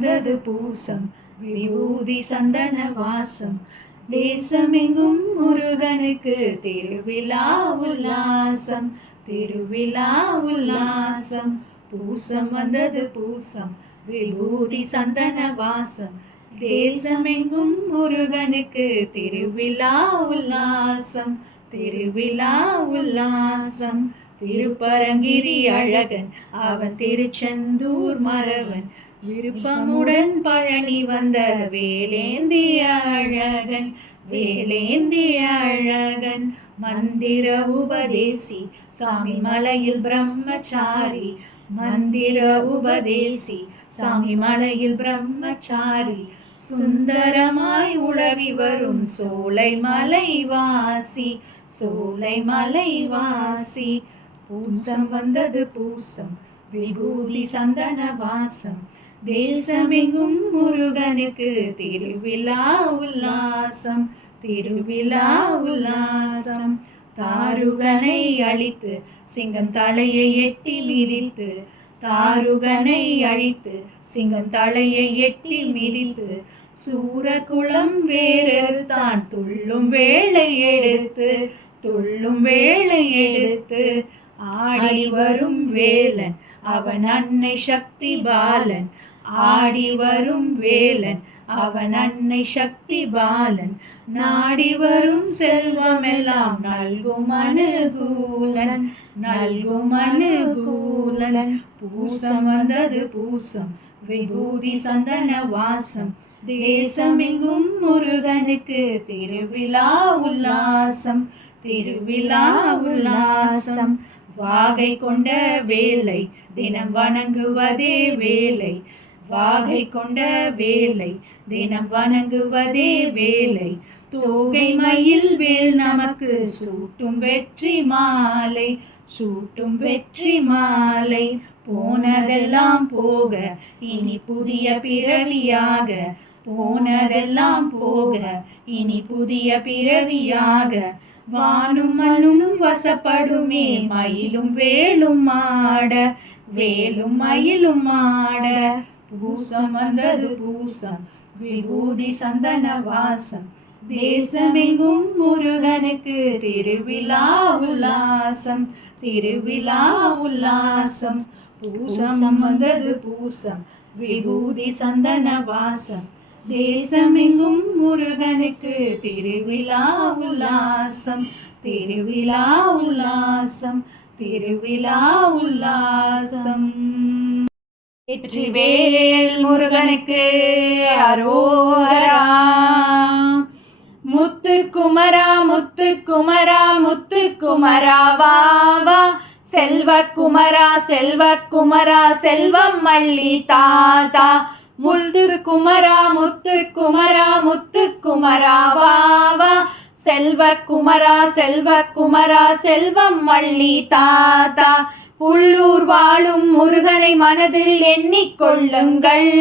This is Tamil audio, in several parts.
வந்தது பூசம் விபூதி சந்தன வாசம். தேசமெங்கும் முருகனுக்கு திருவிழா உல்லாசம், திருவிழா உல்லாசம். பூசம் வந்தது பூசம் விபூதி சந்தன வாசம். தேசமெங்கும் முருகனுக்கு திருவிழா உல்லாசம், திருவிழா உல்லாசம். திருப்பரங்கிரி அழகன் அவன் திருச்செந்தூர் மறவன், விருப்பமுடன் பழனி வந்த வேலேந்திய அழகன், வேலேந்திய அழகன். மந்திர உபதேசி சாமி மலையில் பிரம்மச்சாரி, மந்திர உபதேசி சாமி மலையில் பிரம்மச்சாரி. சுந்தரமாய் உலவி வரும் சோலை மலைவாசி, சோலை மலைவாசி. பூசம் வந்தது பூசம் விபூதி சந்தன வாசம். தேசமெங்கும் முருகனுக்கு திருவிழா உல்லாசம், திருவிழா உல்லாசம். தாருகனை அழித்து சிங்கம் தலையை எட்டி மிதித்து, தாருகனை அழித்து சிங்கம் தலையை எட்டி மிதித்து. சூரகுளம் வேறெடுத்தான் துள்ளும் வேளை எடுத்து, துள்ளும் வேளை எடுத்து. ஆடி வரும் வேலன் அவன் அன்னை சக்தி பாலன், ஆடி வரும் வேலன் அவன் அன்னை சக்தி பாலன். நாடி வரும் செல்வமெல்லாம் நல்கும் அனுகூலன், நல்கும் அனுகூலன். பூசம் வந்தது பூசம் விபூதி சந்தன வாசம். தேசமெங்கும் முருகனுக்கு திருவிழா உல்லாசம், திருவிழா உல்லாசம். வாகை கொண்ட வேலை தினம் வணங்குவதே வேலை, வாகை கொண்ட வேலை தினம் வணங்குவதே வேலை. தோகை மயில் வேல் நமக்கு சூட்டும் வெற்றி மாலை, சூட்டும் வெற்றி மாலை. போனதெல்லாம் போக இனி புதிய பிறவியாக, போனதெல்லாம் போக இனி புதிய பிறவியாக. வானும் மண்ணும் வசப்படுமே மயிலும் வேலும் ஆட, வேலும் மயிலும் ஆட. பூசம் வந்தது பூசம் விபூதி சந்தன வாசம். தேசமெங்கும் முருகனுக்கு திருவிழா உல்லாசம், திருவிழா உல்லாசம். பூசம் வந்தது பூசம் விபூதி சந்தன வாசம். தேசமெங்கும் முருகனுக்கு திருவிழா உல்லாசம், திருவிழா உல்லாசம், திருவிழா உல்லாசம். வெற்றிவேல் முருகனுக்கு அரோகரா. முத்து குமரா முத்து குமரா முத்து குமரா வா வா. செல்வ குமரா செல்வ குமரா செல்வம் மல்லி தாத்தா. முத்து குமரா முத்து குமரா முத்து குமரா வா வா. செல்வ குமரா செல்வ குமரா செல்வம் மல்லி தாத்தா. உள்ளூர் வாழும் முருகனை மனதில் எண்ணிக்கொள்ளுங்கள்,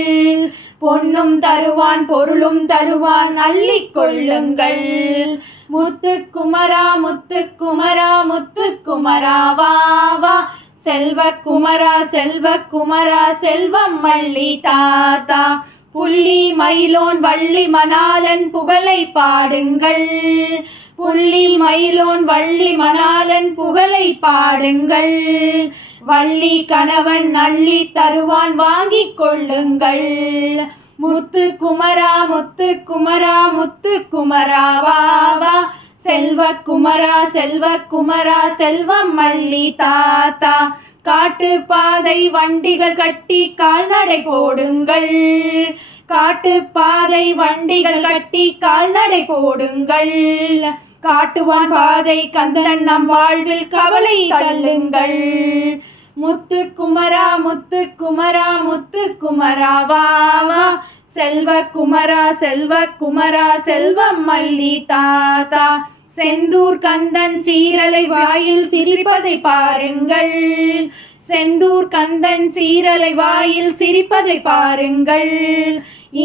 பொன்னும் தருவான் பொருளும் தருவான் அள்ளிக் கொள்ளுங்கள். முத்து குமரா முத்து குமரா முத்து குமரா வா வா. செல்வ குமரா செல்வ குமரா செல்வம் மல்லி தாத்தா. புள்ளி மயிலோன் வள்ளி மணாளன் புகழை பாடுங்கள், புள்ளி மயிலோன் வள்ளி மணாளன் புகழை பாடுங்கள். வள்ளி கணவன் அள்ளி தருவான் வாங்கிக் கொள்ளுங்கள். முத்து குமரா முத்து குமரா முத்து குமரா வா வா. செல்வ குமரா செல்வ குமரா செல்வம் மல்லி தாத்தா. காட்டு பாதை வண்டிகள் கட்டி கால்நடை போடுங்கள், காட்டு பாதை வண்டிகள் கட்டி கால்நடை போடுங்கள். காட்டுவான் பாதை கந்தன் நம் வாழ்வில் கவலை தள்ளுங்கள். முத்து குமரா முத்து குமரா முத்து குமரா வா வா. செல்வ குமரா செல்வ குமரா செல்வம் மல்லி தாத்தா. செந்தூர் கந்தன் சீரலை வாயில் சிரிப்பதை பாருங்கள், செந்தூர் கந்தன் சீரலை வாயில் சிரிப்பதை பாருங்கள்.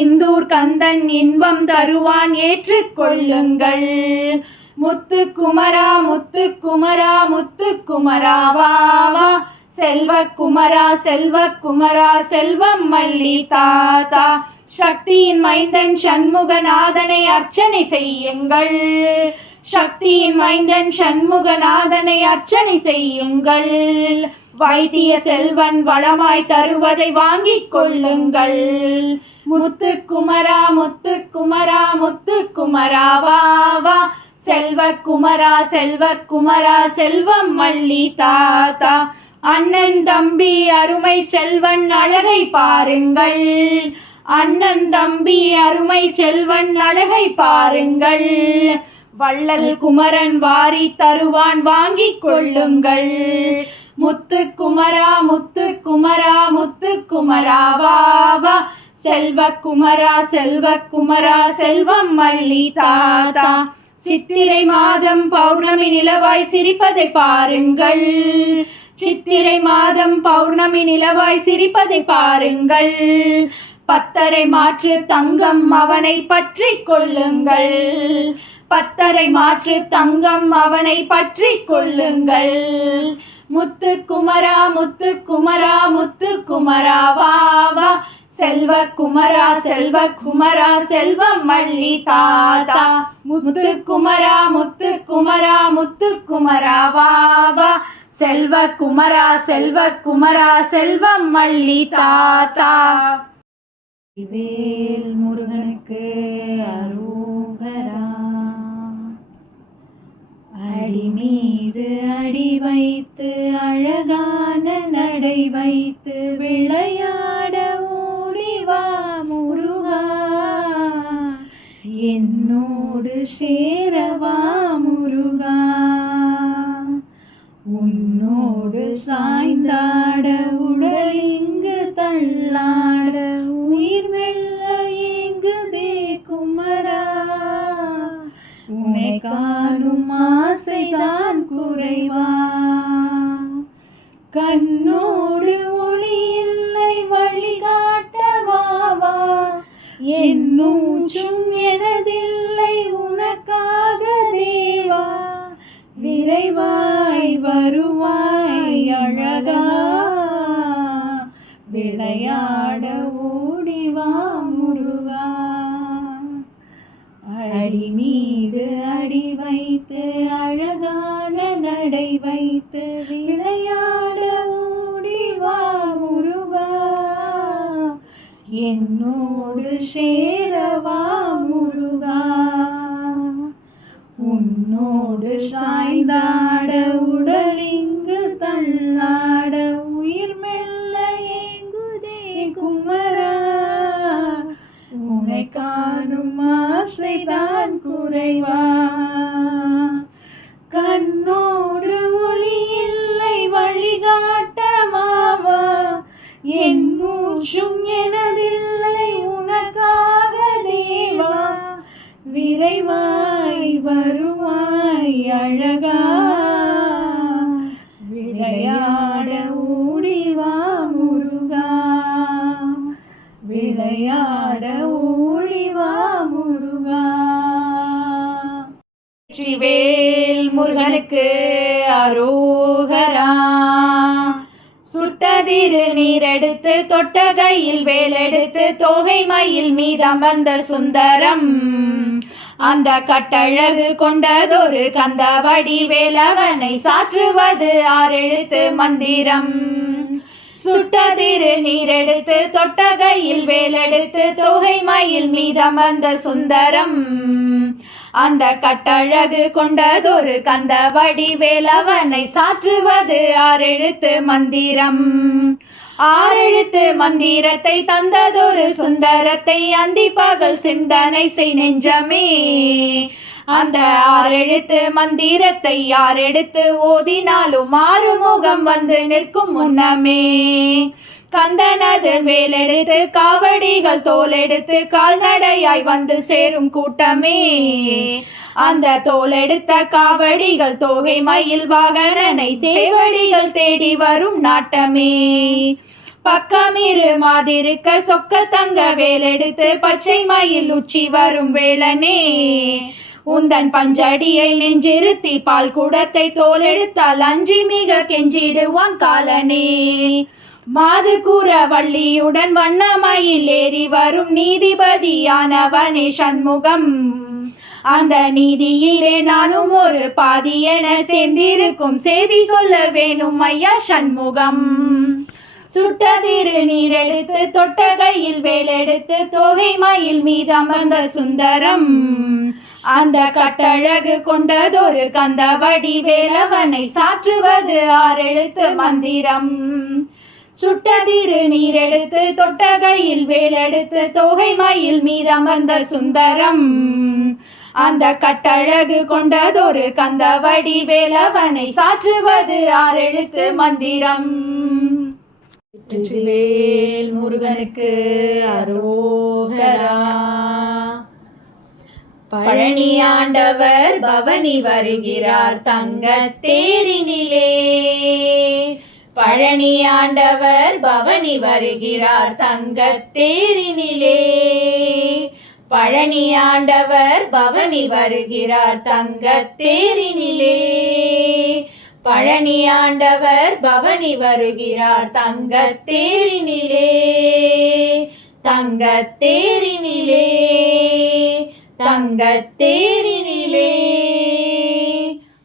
இந்தூர் கந்தன் இன்பம் தருவான் ஏற்றுக்கொள்ளுங்கள். முத்து குமரா முத்து குமரா முத்து குமரா வா வா. செல்வக்குமரா செல்வக்குமரா செல்வம் மல்லி தாத்தா. சக்தியின் மைந்தன் சண்முகநாதனை அர்ச்சனை செய்யுங்கள். சக்தியின் மைந்தன் சண்முகநாதனை அர்ச்சனை செய்யுங்கள். வைத்திய செல்வன் வளமாய் தருவதை வாங்கிக் கொள்ளுங்கள். முத்துக்குமரா முத்துக்குமரா முத்துக்குமரா வா வா. செல்வக்குமரா செல்வக்குமரா செல்வம் மல்லி தாத்தா. அண்ணன் தம்பி அருமை செல்வன் அழகை பாருங்கள். அண்ணன் தம்பி அருமை செல்வன் அழகை பாருங்கள். வள்ளல் குமரன் வாரி தருவான் வாங்கிக் கொள்ளுங்கள். முத்துக்குமரா முத்துக்குமரா முத்துக்குமரா வா வா. செல்வக்குமரா செல்வக்குமரா செல்வம் மல்லி தாத்தா. சித்திரை மாதம் பௌர்ணமி நிலவாய் சிரிப்பதை பாருங்கள். சித்திரை மாதம் பௌர்ணமி நிலவாய் சிரிப்பதை பாருங்கள். பத்தரை மாற்று தங்கம் அவனை பற்றி கொள்ளுங்கள். பத்தரை மாற்று தங்கம் அவனை பற்றி கொள்ளுங்கள். முத்துக்குமரா முத்துக்குமரா முத்துக்குமரா வா வா. செல்வக்குமரா செல்வக்குமரா செல்வம் மல்லி தாத்தா. முத்துக்குமரா முத்துக்குமரா முத்துக்குமரா வா வா. செல்வக்குமரா செல்வக்குமரா செல்வம் மல்லி தாத்தா. வேல் முருகனுக்கு அரோகரா. அடி மீது அடி வைத்து அழகான நடை வைத்து விளையாட ஓடிவா முருகா. என்னோடு சேரவா முருகா. உன்னோடு சாய்ந்தாட உடல் இங்கு தள்ளாட உயிர் மெல்ல ஏங்குதே குமரா. உன்னை காணும் ஆசைதான் குறைவா. கண்ணோடு ஒளி இல்லை வழிகாட்டவாவா. என் மூச்சும் எனதில்லை உனக்காக தேவா. விரைவாய் வருவாய் அழகா. விளையாட ஓடிவா முருகா. அடி மீது அடி வைத்து அழகான நடை வைத்து விளையாட ஓடிவா முருகா. என்னோடு சேரவா முருகா. உன்னோடு சாய்ந்தாட உடல் இங்கு தள்ளாட உயிர் மெல்ல ஏங்குதே குமரா. உன்னை காணும் ஆசைதான் குறைவா. கண்ணோடு ஒளி இல்லை வழிகாட்டவாவா. என் மூச்சும் எனதில்லை உனக்காக தேவா. விரைவாய் வருவாய் அழகா. விளையாட ஓடிவா முருகா. விளையாட ஓடிவா முருகா. வெற்றிவேல் முருகனுக்கு அரோகரா. சுட்டதிரு நீரெடுத்து தொட்ட கையில் வேலெடுத்து தோகை மயில் மீதமர்ந்த சுந்தரம். அந்த கட்டழகு கொண்டதொரு கந்தவடி வேலவனை சாற்றுவது ஆறெழுத்து மந்திரம். சுட்டதிரு நீரெடுத்து தொட்ட கையில் வேலெடுத்து தோகை மயில் மீதமர்ந்த சுந்தரம். அந்த கட்டழகு கொண்டதொரு கந்தவடி வேலவனை சாற்றுவது ஆறெழுத்து மந்திரம். ஆறெழுத்து மந்திரத்தை தந்ததொரு சுந்தரத்தை அந்தி பகல் சிந்தனை செய் நெஞ்சமே. அந்த ஆறெழுத்து மந்திரத்தை யாரெடுத்து ஓதினாலும் ஆறுமுகம் வந்து நிற்கும் முன்னமே. கந்தனது வேலெடுத்து காவடிகள் தோலெடுத்து கால்நடையாய் வந்து சேரும் கூட்டமே. அந்த தோலெடுத்த காவடிகள் தோகை மயில் வாகனனை சேவடிகள் தேடி வரும் நாட்டமே. பக்கமிரு மாதிருக்க சொக்க தங்க வேலெடுத்து பச்சை மயில் உச்சி வரும் வேளனே. உந்தன் பஞ்சடியை நெஞ்சிருத்தி பால் குடத்தை தோலெடுத்தால் அஞ்சி மிக கெஞ்சிடுவான் காலனே. மாது கூற வள்ளியுடன் வண்ணமயில் ஏறி வரும் நீதிபதியானவனே சண்முகம். அந்த நீதியிலே நானும் ஒரு பாதி என சேர்ந்திருக்கும் செய்தி சொல்ல வேணும் ஐயா சண்முகம். சுட்டதிரு நீரெடுத்து தொட்ட கையில் வேலெடுத்து தோகை மயில் மீது அமர்ந்த சுந்தரம். அந்த கட்டழகு கொண்டதொரு கந்தவடி வேலவனை சாற்றுவது ஆறெழுத்து மந்திரம். சுட்டதிரு நீரெடுத்து தொட்ட கையில் வேலெடுத்து தோகை மயில் மீது அமர்ந்த சுந்தரம். அந்த கட்டழகு கொண்டதொரு கந்தவடி வேலவனை சாற்றுவது ஆறெழுத்து மந்திரம். வெற்றிவேல் முருகனுக்கு அரோகரா. பழனி ஆண்டவர் பவனி வருகிறார் தங்கத்தேரினிலே. பழனி ஆண்டவர் பவனி வருகிறார் தங்கத்தேரினிலே. பழனி ஆண்டவர் பவனி வருகிறார் தங்கத்தேரினிலே. பழனி ஆண்டவர் பவனி வருகிறார் தங்கத்தேரினிலே. தங்கத்தேரினிலே. தங்கத்தேரினிலே.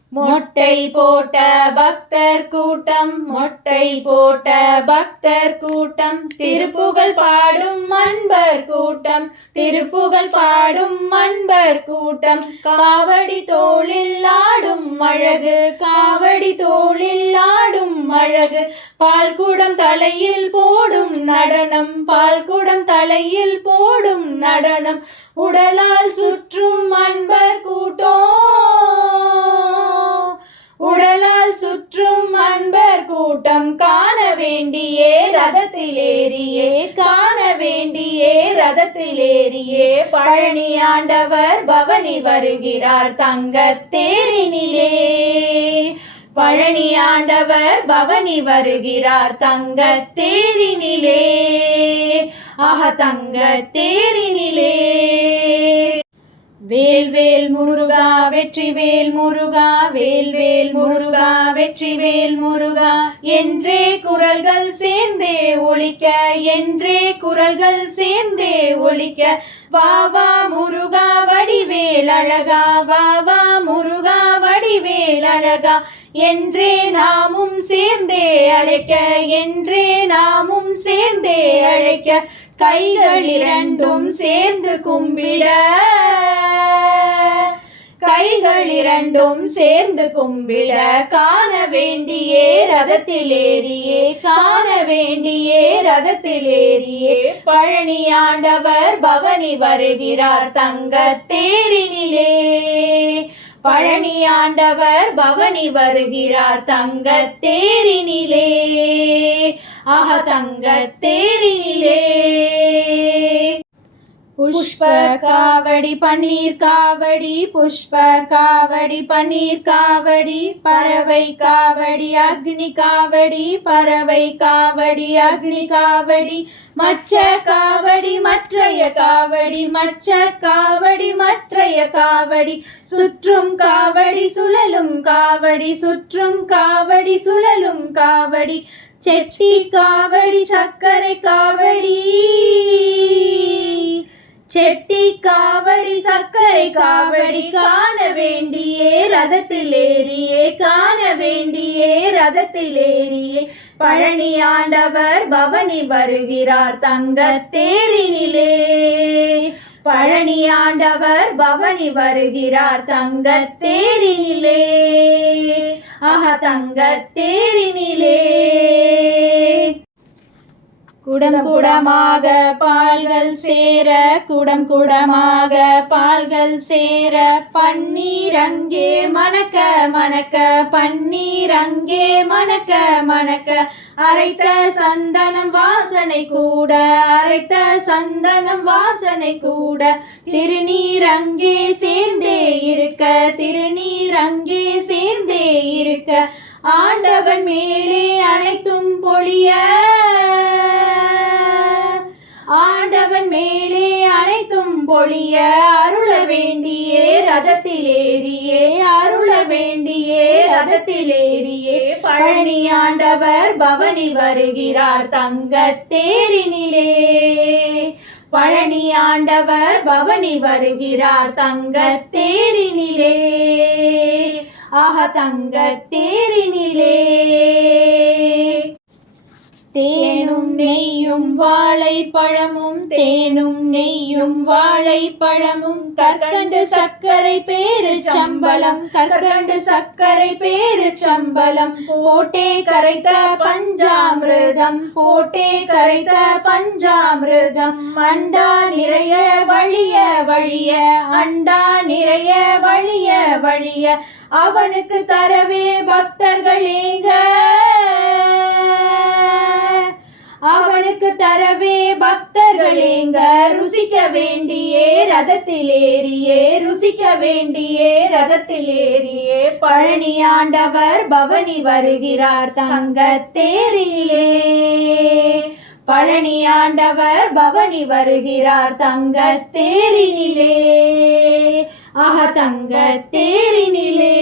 மொட்டை போட்ட பக்தர் கூட்டம். மொட்டை போட்ட பக்தர் கூட்டம். திருப்புகழ் பாடும் அன்பர் கூட்டம். திருப்புகழ் பாடும் அன்பர் கூட்டம். காவடி தோளில் ஆடும் அழகு. காவடி தோளில் ஆடும் அழகு. பால்குடம் தலையில் போடும் நடனம். பால்குடம் தலையில் போடும் நடனம். உடலால் சுற்றும் அன்பர் கூட்டம். உடலால் சுற்றும் அன்பர் கூட்டம். காண வேண்டியே ரதத்தில் ஏறியே. காண வேண்டியே ரதத்தில் ஏறியே. பழனி ஆண்டவர் பவனி வருகிறார் தங்கத்தேரினிலே. பழனி ஆண்டவர் பவனி வருகிறார் தங்கத்தேரினிலே. தங்கத்தேரினிலே. வேல்வேல் முருகா வெற்றிவேல் முருகா. வேல்வேல் முருகா வெற்றிவேல் முருகா. என்றே குரல்கள் சேர்ந்தே ஒலிக்க. என்றே குரல்கள் சேர்ந்தே ஒலிக்க. வாவா முருகா வடிவேல் அழகா. வாவா முருகா வடிவேல் அழகா. என்றே நாமும் சேர்ந்தே அழைக்க. என்றே நாமும் சேர்ந்தே அழைக்க. கைகள் இரண்டும் சேர்ந்து கும்பிட. கைகள் இரண்டும் சேர்ந்து கும்பிட. காண வேண்டியே ரதத்தில் ஏறியே. காண வேண்டியே ரதத்தில் ஏறியே. பழனி ஆண்டவர் பவனி வருகிறார் தங்கத்தேரினிலே. பழனி ஆண்டவர் பவனி வருகிறார் தங்கத்தேரினிலே. தங்கத்தேரினிலே. புஷ்ப காவடி பன்னீர் காவடி. புஷ்ப காவடி பன்னீர் காவடி. பறவை காவடி அக்னி காவடி. பறவை காவடி அக்னி காவடி. மச்ச காவடி மற்றைய காவடி. மச்ச காவடி மற்றைய காவடி. சுற்றும் காவடி சுழலும் காவடி. சுற்றும் காவடி சுழலும் காவடி. செட்டி காவடி சர்க்கரை காவடி. செட்டி காவடி சர்க்கரை காவடி. காண வேண்டியே ரதத்தில் ஏறியே. காண வேண்டியே ரதத்தில் ஏறியே. பழனி ஆண்டவர் பவனி வருகிறார் தங்கத்தேரினிலே. பழனி ஆண்டவர் பவனி வருகிறார் தங்கத்தேரினிலே. தங்கத்தேரினிலே. குடம் குடமாக பால்கள் சேர. குடம் குடமாக பால்கள் சேர. பன்னீர் அங்கே மணக்க மணக்க. பன்னீர் அங்கே மணக்க மணக்க. அரைத்த சந்தனம் வாசனை கூட. அரைத்த சந்தனம் வாசனை கூட. திருநீர் அங்கே சேர்ந்தே இருக்க. திருநீர் அங்கே சேர்ந்தே இருக்க. ஆண்டவன் மேலே அனைத்தும் பொழிய. ஆண்டவன் மேலே அனைத்தும் பொழிய. அருள வேண்டியே ரதத்திலேறியே அருள வேண்டியே ரதத்திலேறியே பழனியாண்டவர் பவனி வருகிறார் தங்கத்தேரினிலே. பழனியாண்டவர் பவனி வருகிறார் தங்கத்தேரினிலே. ஆஹா தங்கத்தேரினிலே. தேனும் நெய்யும் வாழைப்பழமும் தேனும் நெய்யும் வாழைப்பழமும் கற்கண்டு சர்க்கரை பேருச்சம்பலம் கற்கண்டு சர்க்கரை பேருச்சம்பலம் போட்டே கரைத்த பஞ்சாமிர்தம் போட்டே கரைத்த பஞ்சாமிர்தம் அண்டா நிறைய வழிய வழிய அண்டா நிறைய வழிய வழிய அவனுக்கு தரவே பக்தர்கள் ஏங்க அவனுக்கு தரவே பக்தர்கள் ஏங்க ருசிக்க வேண்டியே ரதத்திலேறியே ருசிக்க வேண்டியே ரதத்திலேறியே பழனியாண்டவர் பவனி வருகிறார் தங்கத்தேரினிலே. பழனியாண்டவர் பவனி வருகிறார் தங்கத்தேரினிலே. ஆஹா தங்கத்தேரினிலே.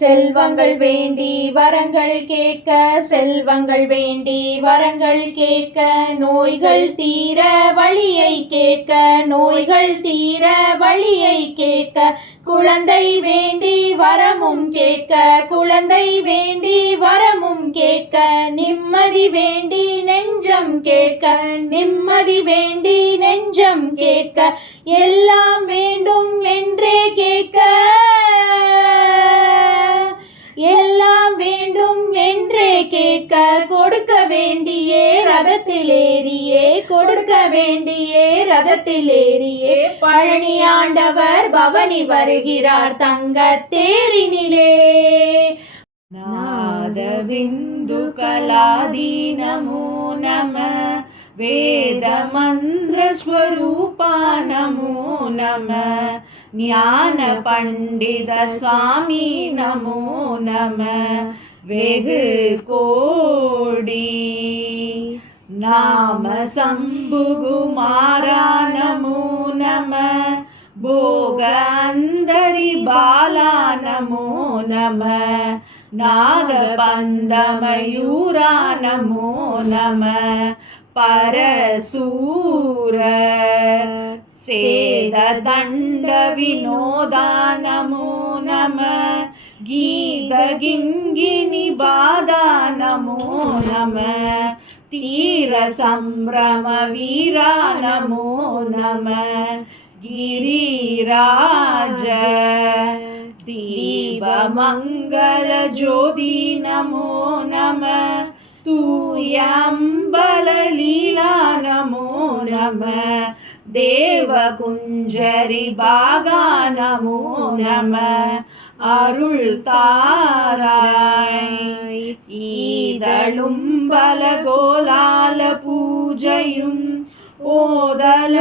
செல்வங்கள் வேண்டி வரங்கள் கேட்க செல்வங்கள் வேண்டி வரங்கள் கேட்க நோய்கள் தீர வழியை கேட்க நோய்கள் தீர வழியை கேட்க குழந்தை வேண்டி வரமும் கேட்க குழந்தை வேண்டி வரமும் கேட்க நிம்மதி வேண்டி நெஞ்சம் கேட்க நிம்மதி வேண்டி நெஞ்சம் கேட்க எல்லாம் வேண்டும் என்றே கேட்க எல்லாம் வேண்டும் என்றே கேட்க கொடுக்க வேண்டியே ரதத்திலேறியே கொடுக்க வேண்டியே ரதத்திலேறியே பழனியாண்டவர் பவனி வருகிறார் தங்கத்தேரினிலே. நாதவிந்து கலாதி நமோ நம வேத மந்திர ஸ்வரூபா நமோ நம ஞான பண்டித சுவாமி நமோ நம வெகு கோடி நாம சம்புகுமாரா நமோ நம போக அந்தரி பாலா நமோ நம நாகபந்தமயூரா நமோ நம பரசூர சேத தண்ட வினோதா நமோ நம கீத கிங்கினி பாதா நமோ நம தீர சம்பிரம வீரா நமோ நம गिरिराज दीपमंगल ज्योति नमो नमः तूयंबल लीला नमो नमः देवकुंजरी बागा नमो नमः अरुள் தாராய் ஈதழும்பல கோலால பூஜையும் ஓதலுங்குணாசார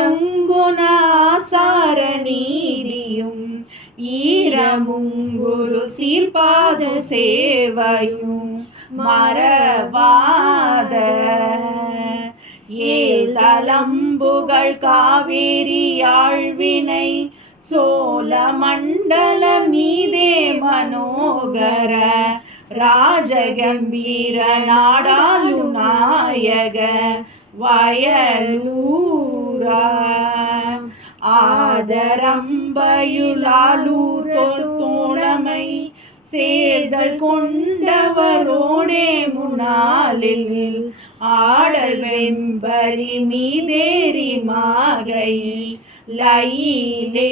நீதியும் ஈரமுங்குரு சீர்பாது சேவையும் மறவாத ஏதலம்புகள் காவேரி ஆழ்வினை சோழ மண்டல மீதே மனோகர ராஜகம்பீர நாடாளு நாயக வயலூரா ஆதரம்பயுளாலூர் தோழமை சேர்தல் கொண்டவரோடே முன்னாளில் ஆடல் வெம்பரி மீதேறி மாகை லயிலேகி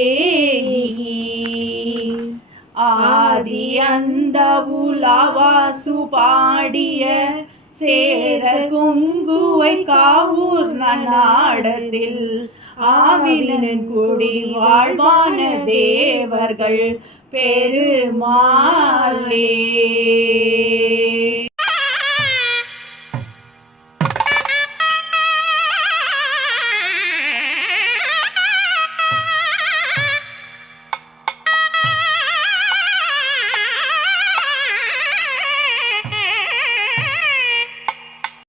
ஆதி அந்த உலாவாசு பாடிய சேர குங்குவை காவூர் நாடத்தில் ஆவிலன் குடி வாழ்வான தேவர்கள் பெருமாளே.